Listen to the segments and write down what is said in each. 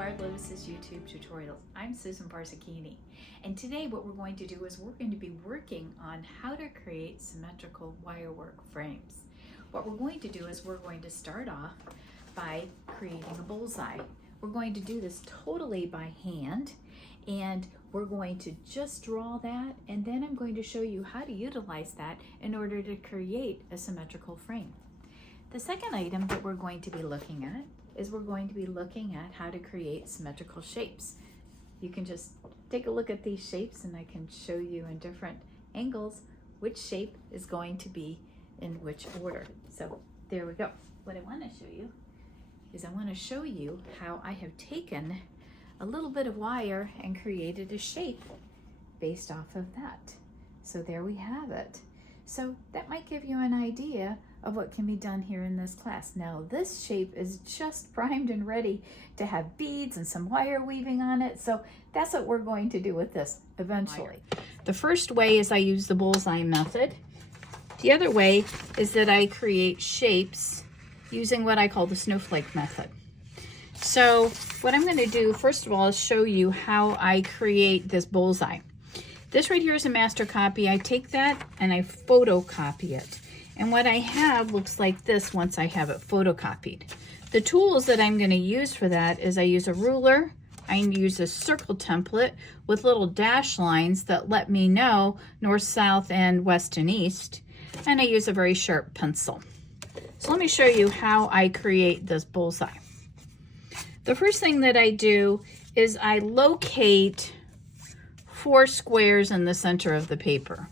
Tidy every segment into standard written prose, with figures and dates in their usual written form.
Wired Lotus's YouTube tutorials. I'm Susan Barzacchini, and today what we're going to do is we're going to be working on how to create symmetrical wirework frames. What we're going to do is we're going to start off by creating a bullseye. We're going to do this totally by hand, and we're going to just draw that, and then I'm going to show you how to utilize that in order to create a symmetrical frame. The second item that we're going to be looking at is we're going to be looking at how to create symmetrical shapes. You can just take a look at these shapes and I can show you in different angles which shape is going to be in which order. So there we go. What I want to show you is I want to show you how I have taken a little bit of wire and created a shape based off of that. So there we have it. So that might give you an idea of what can be done here in this class. Now this shape is just primed and ready to have beads and some wire weaving on it. So that's what we're going to do with this eventually. The first way is I use the bullseye method. The other way is that I create shapes using what I call the snowflake method. So what I'm going to do first of all is show you how I create this bullseye. This right here is a master copy. I take that and I photocopy it. And what I have looks like this once I have it photocopied. The tools that I'm going to use for that is I use a ruler, I use a circle template with little dash lines that let me know north, south, and west and east. And I use a very sharp pencil. So let me show you how I create this bullseye. The first thing that I do is I locate 4 squares in the center of the paper.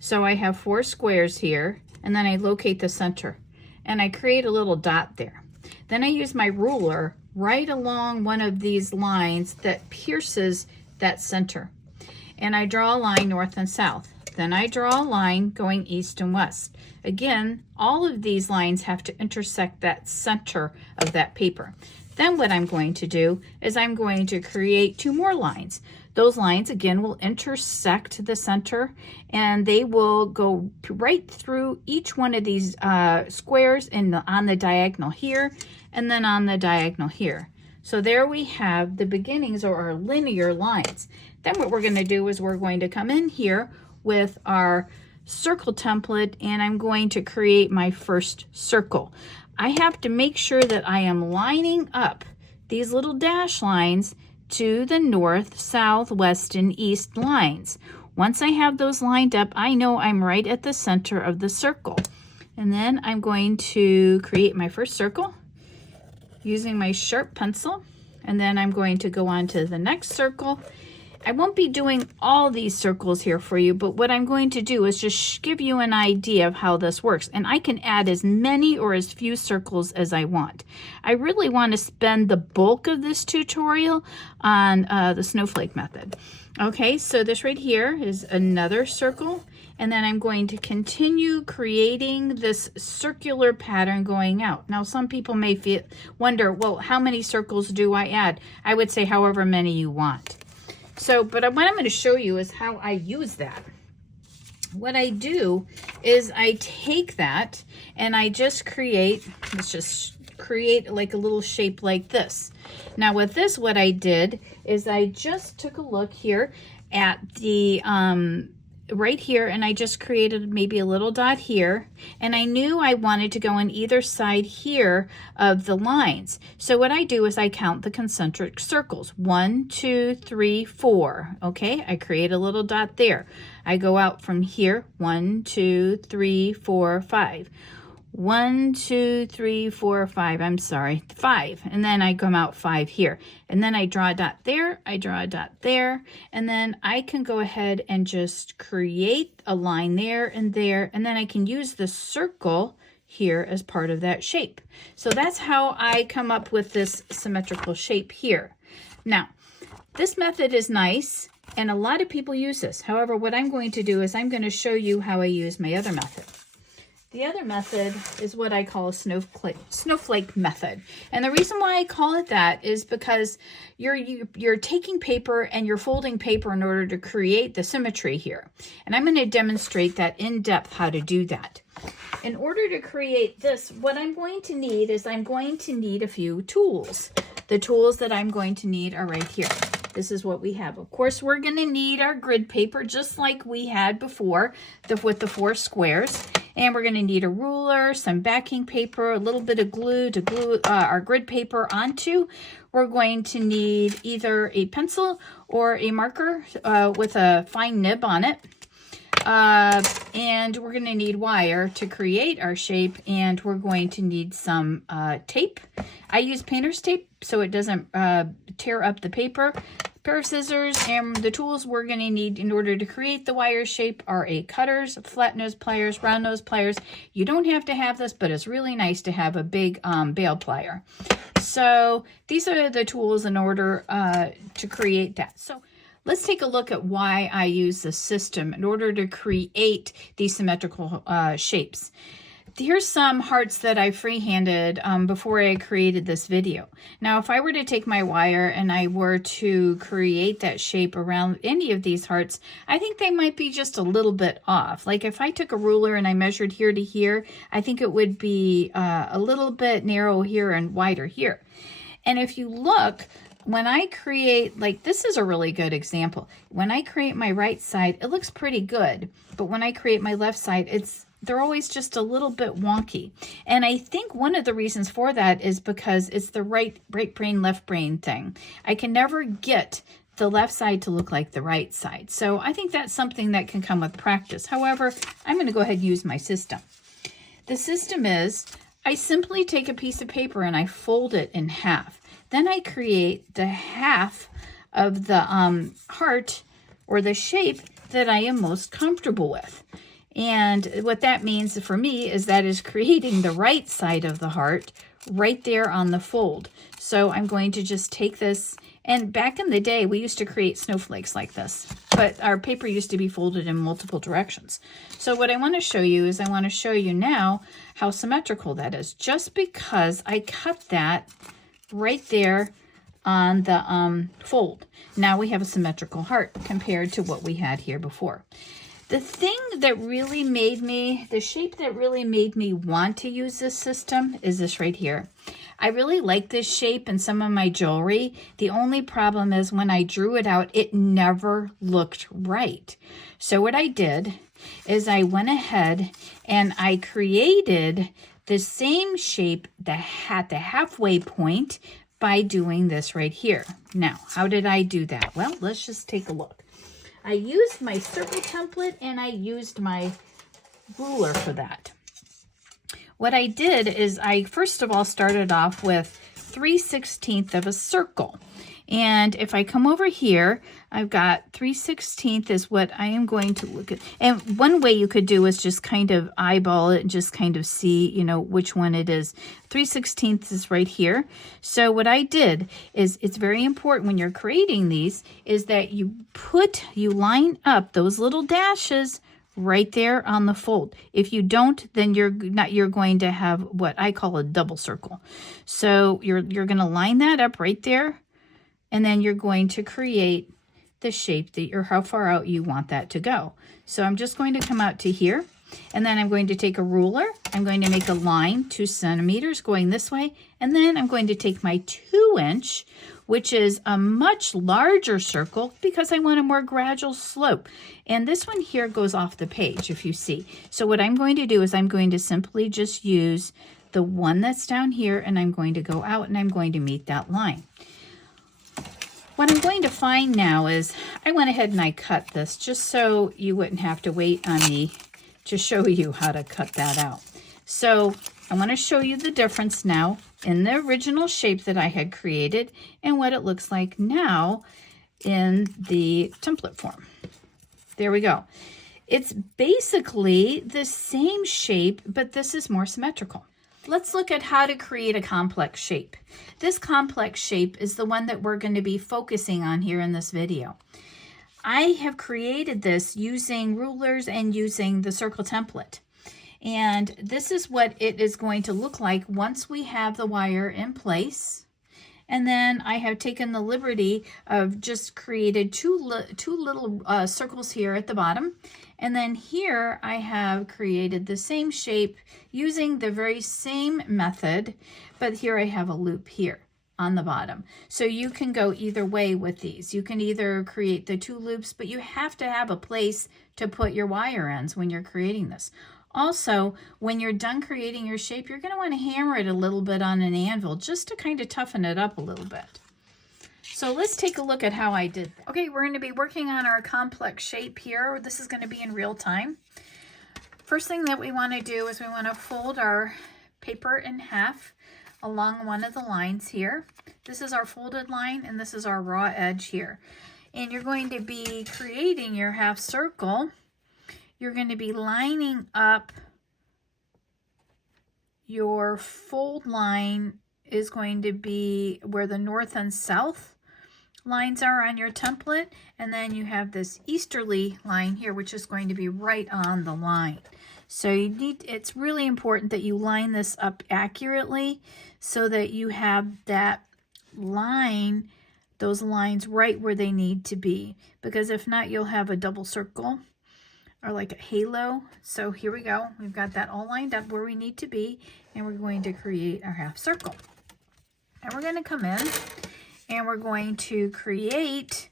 So I have 4 squares here, and then I locate the center, and I create a little dot there. Then I use my ruler right along one of these lines that pierces that center, and I draw a line north and south. Then I draw a line going east and west. Again, all of these lines have to intersect that center of that paper. Then what I'm going to do is I'm going to create 2 more lines. Those lines again will intersect the center, and they will go right through each one of these squares on the diagonal here and then on the diagonal here. So there we have the beginnings of our linear lines. Then what we're going to do is we're going to come in here with our circle template, and I'm going to create my first circle. I have to make sure that I am lining up these little dash lines to the north, south, west, and east lines. Once I have those lined up, I know I'm right at the center of the circle. And then I'm going to create my first circle using my sharp pencil. And then I'm going to go on to the next circle. I won't be doing all these circles here for you, but what I'm going to do is just give you an idea of how this works. And I can add as many or as few circles as I want. I really want to spend the bulk of this tutorial on the snowflake method. Okay, so this right here is another circle. And then I'm going to continue creating this circular pattern going out. Now, some people may wonder, well, how many circles do I add? I would say however many you want. So, but what I'm going to show you is how I use that. What I do is I take that and I just create, let's just create like a little shape like this. Now with this, what I did is I just took a look here at the, right here, and I just created maybe a little dot here, and I knew I wanted to go on either side here of the lines. So what I do is I count the concentric circles. 1, 2, 3, 4. Okay, I create a little dot there. I go out from here. 1, 2, 3, 4, 5. 1, 2, 3, 4, 5. I'm sorry, 5. And then I come out 5 here. And then I draw a dot there. I draw a dot there. And then I can go ahead and just create a line there. And then I can use the circle here as part of that shape. So that's how I come up with this symmetrical shape here. Now, this method is nice, and a lot of people use this. However, what I'm going to do is I'm going to show you how I use my other method. The other method is what I call a snowflake method. And the reason why I call it that is because you're taking paper and you're folding paper in order to create the symmetry here. And I'm going to demonstrate that in depth how to do that. In order to create this, what I'm going to need is I'm going to need a few tools. The tools that I'm going to need are right here. This is what we have. Of course, we're going to need our grid paper just like we had before with the 4 squares. And we're going to need a ruler, some backing paper, a little bit of glue to glue our grid paper onto. We're going to need either a pencil or a marker with a fine nib on it. And we're going to need wire to create our shape, and we're going to need some tape. I use painter's tape so it doesn't tear up the paper. A pair of scissors, and the tools we're going to need in order to create the wire shape are a cutters, flat nose pliers, round nose pliers. You don't have to have this, but it's really nice to have a big bail plier. So these are the tools in order to create that. So let's take a look at why I use this system in order to create these symmetrical shapes. Here's some hearts that I freehanded before I created this video. Now, if I were to take my wire and I were to create that shape around any of these hearts, I think they might be just a little bit off. Like if I took a ruler and I measured here to here, I think it would be a little bit narrow here and wider here. And if you look, when I create, like this is a really good example. When I create my right side, it looks pretty good. But when I create my left side, they're always just a little bit wonky. And I think one of the reasons for that is because it's the right brain, left brain thing. I can never get the left side to look like the right side. So I think that's something that can come with practice. However, I'm going to go ahead and use my system. The system is, I simply take a piece of paper and I fold it in half. Then I create the half of the heart or the shape that I am most comfortable with. And what that means for me is that is creating the right side of the heart right there on the fold. So I'm going to just take this, and back in the day, we used to create snowflakes like this, but our paper used to be folded in multiple directions. So what I want to show you is I want to show you now how symmetrical that is, just because I cut that right there on the fold. Now we have a symmetrical heart compared to what we had here before. The thing that really made me, the shape that really made me want to use this system is this right here. I really like this shape in some of my jewelry. The only problem is when I drew it out, it never looked right. So what I did is I went ahead and I created the same shape at the halfway point by doing this right here. Now, how did I do that? Well, let's just take a look. I used my circle template and I used my ruler for that. What I did is I first of all started off with 3/16 of a circle. And if I come over here, I've got 3/16 is what I am going to look at. And one way you could do is just kind of eyeball it and just kind of see, you know, which one it is. 3/16 is right here. So what I did is, it's very important when you're creating these, is that you line up those little dashes right there on the fold. If you don't, then you're going to have what I call a double circle. So you're going to line that up right there. And then you're going to create the shape or how far out you want that to go. So I'm just going to come out to here, and then I'm going to take a ruler. I'm going to make a line 2 centimeters going this way, and then I'm going to take my 2-inch, which is a much larger circle because I want a more gradual slope. And this one here goes off the page, if you see. So what I'm going to do is I'm going to simply just use the one that's down here, and I'm going to go out and I'm going to meet that line. What I'm going to find now is I went ahead and I cut this just so you wouldn't have to wait on me to show you how to cut that out. So I want to show you the difference now in the original shape that I had created and what it looks like now in the template form. There we go. It's basically the same shape, but this is more symmetrical. Let's look at how to create a complex shape. This complex shape is the one that we're going to be focusing on here in this video. I have created this using rulers and using the circle template. And this is what it is going to look like once we have the wire in place. And then I have taken the liberty of just created two little circles here at the bottom. And then here I have created the same shape using the very same method, but here I have a loop here. on the bottom. So you can go either way with these. You can either create the 2 loops, but you have to have a place to put your wire ends when you're creating this. Also, when you're done creating your shape, you're going to want to hammer it a little bit on an anvil just to kind of toughen it up a little bit. So let's take a look at how I did that. Okay, we're going to be working on our complex shape here. This is going to be in real time. First thing that we want to do is we want to fold our paper in half along one of the lines here. This is our folded line and this is our raw edge here. And you're going to be creating your half circle. You're going to be lining up your fold line is going to be where the north and south lines are on your template, and then you have this easterly line here which is going to be right on the line. So it's really important that you line this up accurately so that you have that line, those lines right where they need to be, because if not you'll have a double circle or like a halo. So here we go, we've got that all lined up where we need to be, and we're going to create our half circle. And we're going to come in and we're going to create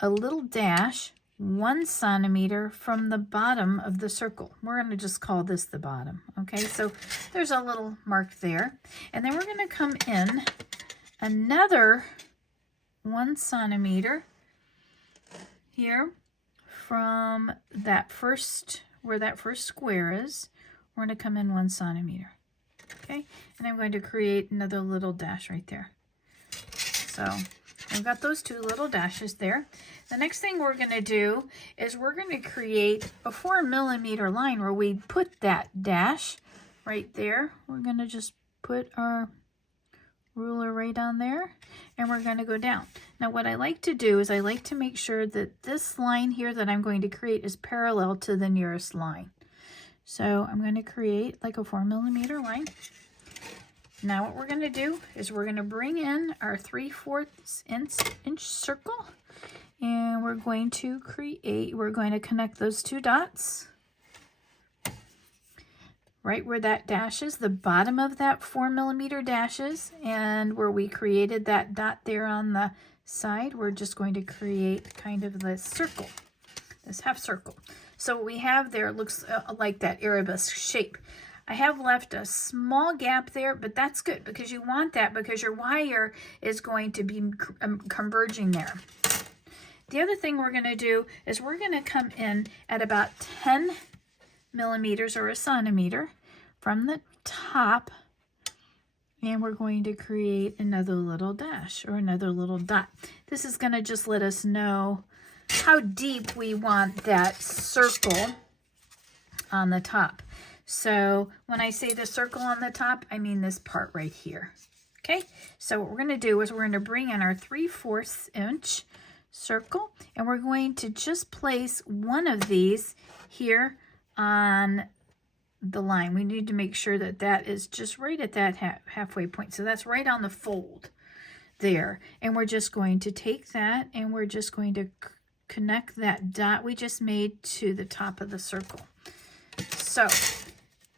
a little dash 1 centimeter from the bottom of the circle. We're going to just call this the bottom. Okay, so there's a little mark there. And then we're going to come in another 1 centimeter here from that first, where that first square is. We're going to come in 1 centimeter. Okay, and I'm going to create another little dash right there. So I've got those 2 little dashes there. The next thing we're going to do is we're going to create a 4 millimeter line where we put that dash right there. We're going to just put our ruler right on there, and we're going to go down. Now what I like to do is I like to make sure that this line here that I'm going to create is parallel to the nearest line. So I'm going to create like a 4 millimeter line. Now what we're going to do is we're going to bring in our 3/4 inch circle, and we're going to connect those 2 dots right where that dash is, the bottom of that 4 millimeter dashes, and where we created that dot there on the side, we're just going to create kind of this circle, this half circle. So what we have there looks like that arabesque shape. I have left a small gap there, but that's good because you want that because your wire is going to be converging there. The other thing we're going to do is we're going to come in at about 10 millimeters or a centimeter from the top, and we're going to create another little dash or another little dot. This is going to just let us know how deep we want that circle on the top. So when I say the circle on the top, I mean this part right here. Okay, so what we're going to do is we're going to bring in our 3/4 inch circle, and we're going to just place one of these here on the line. We need to make sure that that is just right at that halfway point. So that's right on the fold there. And we're just going to take that and we're just going to connect that dot we just made to the top of the circle. So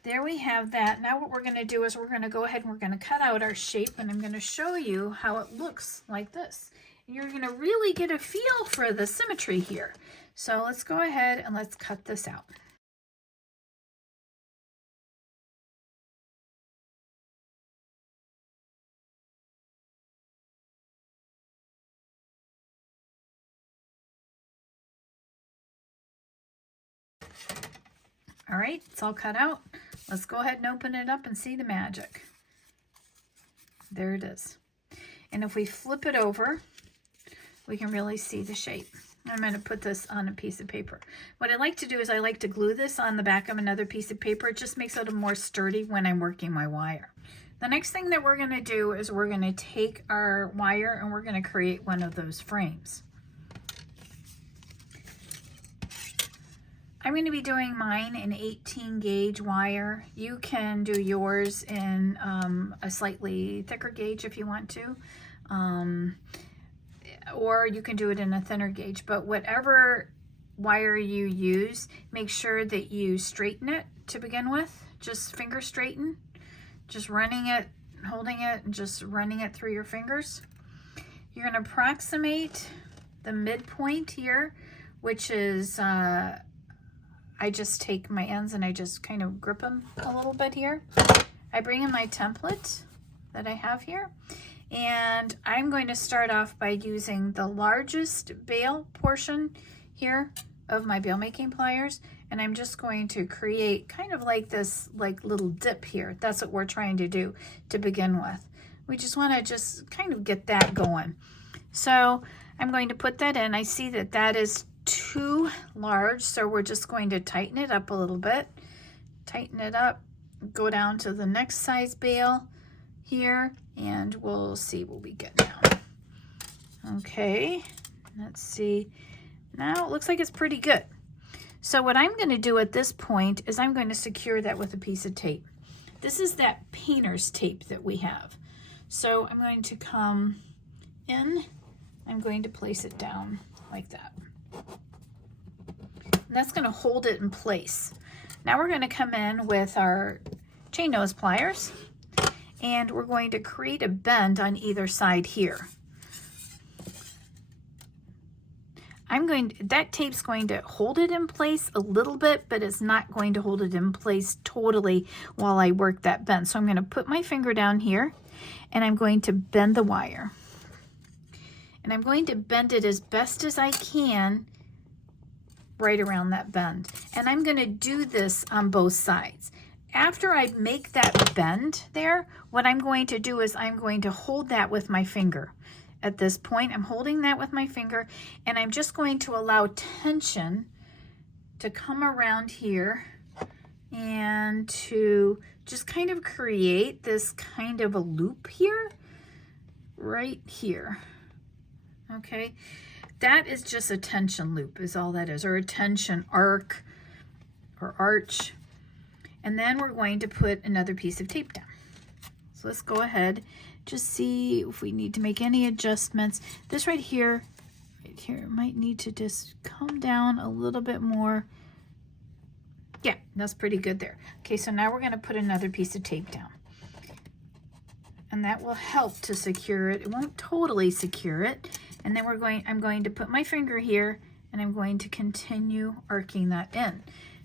there we have that. Now what we're going to do is we're going to go ahead and we're going to cut out our shape, and I'm going to show you how it looks like this. You're going to really get a feel for the symmetry here. So let's go ahead and let's cut this out. All right, it's all cut out. Let's go ahead and open it up and see the magic. There it is. And if we flip it over, we can really see the shape. I'm going to put this on a piece of paper. What I like to do is I like to glue this on the back of another piece of paper. It just makes it more sturdy when I'm working my wire. The next thing that we're going to do is we're going to take our wire and we're going to create one of those frames. I'm going to be doing mine in 18 gauge wire. You can do yours in a slightly thicker gauge if you want to, or you can do it in a thinner gauge. But whatever wire you use, make sure that you straighten it to begin with. Just finger straighten, just running it holding it and just running it through your fingers. You're going to approximate the midpoint here, which is, I just take my ends and I just kind of grip them a little bit here. I bring in my template that I have here, and I'm going to start off by using the largest bail portion here of my bail making pliers, and I'm just going to create kind of like this little dip here. That's what we're trying to do to begin with. We just want to just kind of get that going. So I'm going to put that in. I see that that is too large, so we're just going to tighten it up a little bit. Tighten it up, go down to the next size bail here, and we'll see what we get now. Okay, let's see. Now it looks like it's pretty good. So what I'm going to do at this point is I'm going to secure that with a piece of tape. This is that painter's tape that we have. So I'm going to come in, I'm going to place it down like that. And that's going to hold it in place. Now we're going to come in with our chain nose pliers, and we're going to create a bend on either side here. That tape's going to hold it in place a little bit, but it's not going to hold it in place totally while I work that bend. So I'm going to put my finger down here, and I'm going to bend the wire. And I'm going to bend it as best as I can right around that bend. And I'm going to do this on both sides. After I make that bend there, what I'm going to do is I'm going to hold that with my finger. At this point, I'm holding that with my finger, and I'm just going to allow tension to come around here and to just kind of create this kind of a loop here, right here. Okay, that is just a tension loop is all that is, or a tension arc or arch. And then we're going to put another piece of tape down. So let's go ahead, just see if we need to make any adjustments. This right here might need to just come down a little bit more. Yeah, that's pretty good there. Okay, so now we're going to put another piece of tape down. And that will help to secure it. It won't totally secure it. And then I'm going to put my finger here, and I'm going to continue arcing that in.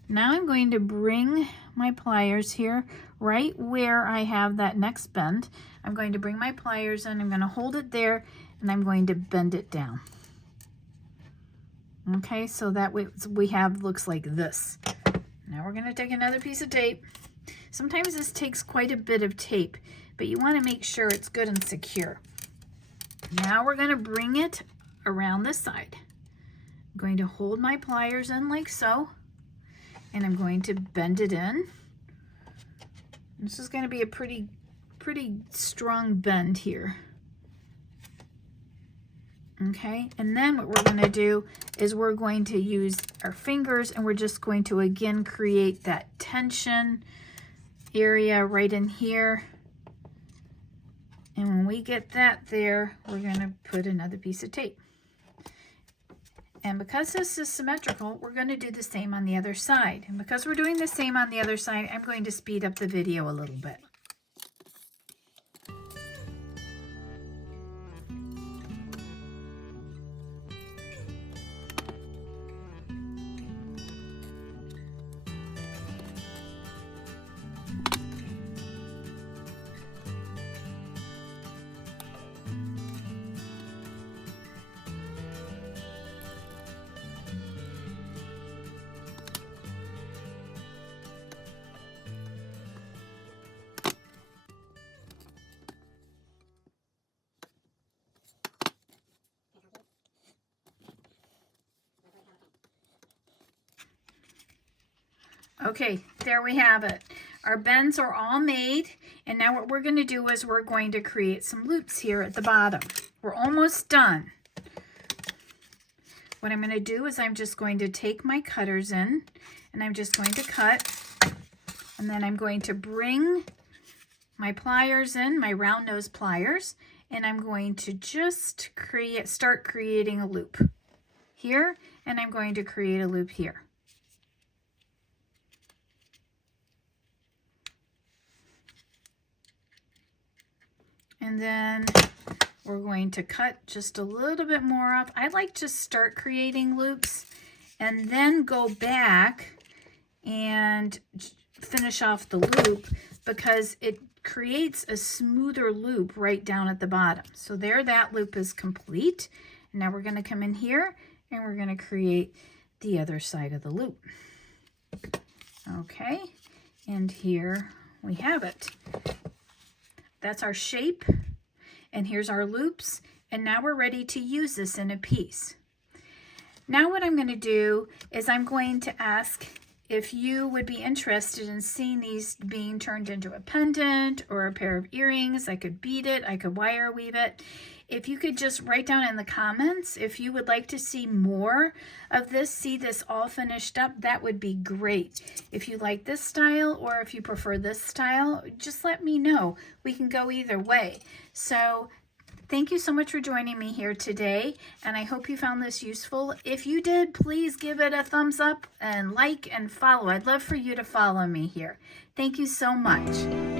Now I'm going to bring my pliers here right where I have that next bend. I'm going to bring my pliers in, I'm going to hold it there, and I'm going to bend it down. Okay, so that way we have looks like this. Now we're going to take another piece of tape. Sometimes this takes quite a bit of tape, but you want to make sure it's good and secure. Now we're going to bring it around this side. I'm going to hold my pliers in like so, and I'm going to bend it in. This is going to be a pretty strong bend here. Okay, and then what we're going to do is we're going to use our fingers, and we're just going to again create that tension area right in here. And when we get that there, we're going to put another piece of tape. And because this is symmetrical, we're going to do the same on the other side. And because we're doing the same on the other side, I'm going to speed up the video a little bit. Okay, there we have it. Our bends are all made, and now what we're going to do is we're going to create some loops here at the bottom. We're almost done. What I'm going to do is I'm just going to take my cutters in, and I'm just going to cut, and then I'm going to bring my pliers in, my round nose pliers, and I'm going to just start creating a loop here, and I'm going to create a loop here. And then we're going to cut just a little bit more off. I like to start creating loops and then go back and finish off the loop because it creates a smoother loop right down at the bottom. So there, that loop is complete. Now we're going to come in here and we're going to create the other side of the loop. Okay, and here we have it. That's our shape, and here's our loops, and now we're ready to use this in a piece. Now what I'm going to do is I'm going to ask if you would be interested in seeing these being turned into a pendant or a pair of earrings. I could bead it, I could wire weave it. If you could just write down in the comments if you would like to see more of this, see this all finished up, that would be great. If you like this style or if you prefer this style, just let me know. We can go either way. So thank you so much for joining me here today, and I hope you found this useful. If you did, please give it a thumbs up and like and follow. I'd love for you to follow me here. Thank you so much.